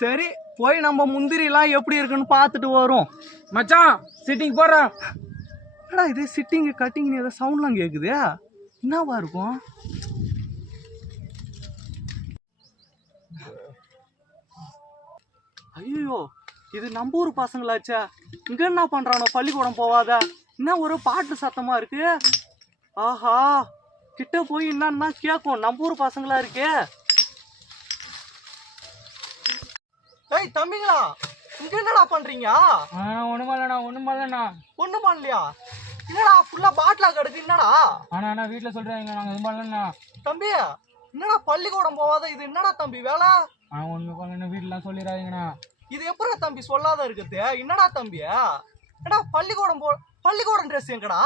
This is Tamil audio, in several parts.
சரி போய் நம்ம முந்திரிலாம் எப்படி இருக்குன்னு பார்த்துட்டு வரும். மச்சான் சிட்டிங் போறேன். என்னடா இது சிட்டிங் கட்டிங் ஏதோ சவுண்ட்லாம் கேட்குது, என்னவா இருக்கும்? ஐயோ இது நம்ம ஊர் பசங்களாச்சா, இங்க என்ன பண்றானோ? பள்ளிக்கூடம் போவாத என்ன ஒரு பாட்டு சத்தமா இருக்கு. ஆஹா கிட்ட போய் என்னன்னா கேட்கும், நம்ம ஊர் பசங்களா இருக்கே. ஏய் தம்பிங்களா, இங்க என்னடா பண்றீங்க? ஒண்ணும் பண்ணலண்ணா. ஒண்ணும் பண்ணலையா? என்னடா ஃபுல்லா பாட்டிலா கிடக்கு, என்னடா? ஆனா வீட்டுல சொல்றாங்க நாங்க எதுவும் பண்ணலண்ணா. தம்பி என்னடா பள்ளிக்கூடம் போவாத, இது என்னடா தம்பி வேலை? ஒண்ணும் பண்ணல, வீட்டுல சொல்லிடாதீங்கண்ணா. இது எப்படா தம்பி சொல்லாத இருக்குது? என்னடா தம்பி என்னடா பள்ளிக்கூடம் ட்ரெஸ் எங்கடா?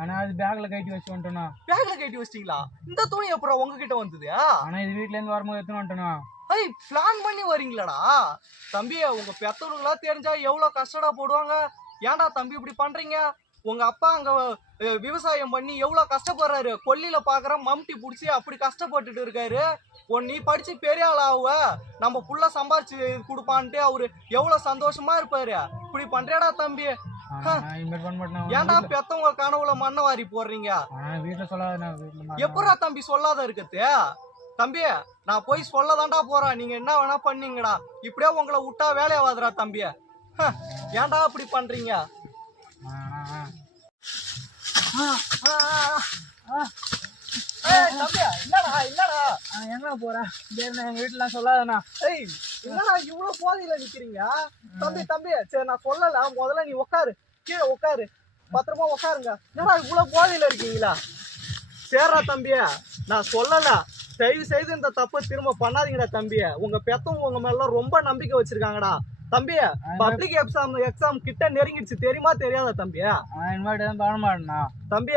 ஆனா அது பேக்ல கட்டி வச்சு வந்துட்டோண்ணா. பேக்ல கட்டி வச்சிட்டீங்களா? இந்த துணி எப்பறம் உங்ககிட்ட வந்தது? ஆனா இது வீட்டுல இருந்து வரும்போது எடுத்துன்னு வந்துட்டோண்ணா. ஐய் பிளான் பண்ணி வரீங்களாடா தம்பி? உங்க பெத்தவங்களா தெரிஞ்சா எவ்வளவு கஷ்டடா போடுவாங்க. ஏன்டா தம்பி இப்படி பண்றீங்க? உங்க அப்பா அங்க விவசாயம் பண்ணி எவ்வளவு கஷ்டப்படுறாரு. கொல்லியில பாக்குற மம்டி புடிச்சு அப்படி கஷ்டப்பட்டுட்டு இருக்காரு. நீ படிச்சு பெரிய ஆள் ஆகுவ, நம்ம புள்ள சம்பாரிச்சு கொடுப்பான்ட்டு அவரு எவ்வளவு சந்தோஷமா இருப்பாரு. இப்படி பண்றேடா தம்பி. ஏன்டா பெத்தவங்க கனவுல மண்ணை வாரி போடுறீங்க? வீட்டுல சொல்லாத. எப்படா தம்பி சொல்லாத இருக்குது? தம்பி நான் போய் சொல்லதான்டா போறேன், நீங்க என்ன வேணா பண்ணீங்கடா. இப்படியே உங்களை விட்டா வேலையாவாதுடா தம்பி. ஏன்டா அப்படி பண்றீங்க? எங்க போற எங்க வீட்டுல சொல்லாதண்ணா. ஏய் என்னடா இவ்வளவு போதையில நிக்கிறீங்க? தம்பி தம்பி சரி நான் சொல்லல, முதல்ல நீ உட்காரு, கீழே உட்காரு, பத்திரமா உட்காருங்க. என்னடா இவ்வளவு போதையில இருக்கீங்களா? சரிடா தம்பி நான் சொல்லல, தயவு செய்து இந்த தப்பை திரும்ப பண்ணாதீங்கடா தம்பி. உங்க பெத்தவங்க உங்க மேல ரொம்ப நம்பிக்கை வச்சிருக்காங்கடா தம்பி. பப்ளிக் எக்ஸாம் கிட்ட நெருங்கிடுச்சு, தெரியுமா தெரியாதா தம்பி? தம்பி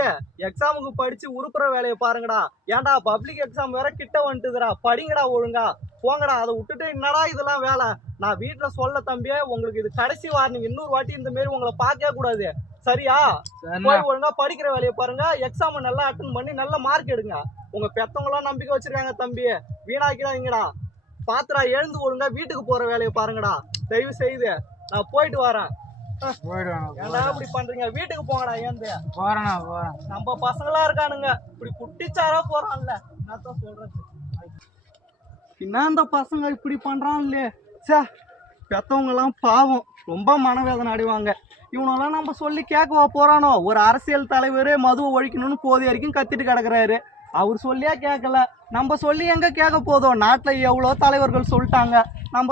எக்ஸாமுக்கு படிச்சு உருப்புற வேலையை பாருங்கடா. ஏன்டா பப்ளிக் எக்ஸாம் வேற கிட்ட வந்துட்டுதுடா, படிங்கடா ஒழுங்கா போங்கடா. அதை விட்டுட்டு என்னடா இதெல்லாம் வேலை? நான் வீட்டுல சொல்ல தம்பி, உங்களுக்கு இது கடைசி வார்னிங். இன்னொரு வாட்டி இந்த மாரி உங்களை பார்க்கவே கூடாது, சரியா? போய் ஒழுங்கா படிக்கிற வேலையை பாருங்க, எக்ஸாம் நல்லா அட்டன் பண்ணி நல்ல மார்க் எடுங்க. உங்க பெத்தவங்க எல்லாம் நம்பிக்கை வச்சிருக்காங்க தம்பி, வீணாக்கிடாதீங்கடா. பாத்துடா எழுந்து ஒழுங்கா வீட்டுக்கு போற வேலையை பாருங்கடா தயவு செய்து. நான் போயிட்டு வரேன். ஏன்டா இப்படி பண்றீங்க? வீட்டுக்கு போங்கடா. ஏந்து நம்ம பசங்களா இருக்கானுங்க, இப்படி குட்டிச்சாரா போறான்ல, என்னத்தான் சொல்றது? என்ன அந்த பசங்க இப்படி பண்றான்ல, சே பெத்தவங்க எல்லாம் பாவம் ரொம்ப மனவேதனை அடைவாங்க. இவனெல்லாம் நம்ம சொல்லி கேட்கவா போறானோ? ஒரு அரசியல் தலைவர் மதுவை ஒழிக்கணும்னு போது வரைக்கும் கத்திட்டு கிடக்குறாரு. அவர் சொல்லியா கேட்கல, நம்ம சொல்லி எங்க கேட்க போதும்? நாட்டுல எவ்வளோ தலைவர்கள் சொல்லிட்டாங்க, நம்ம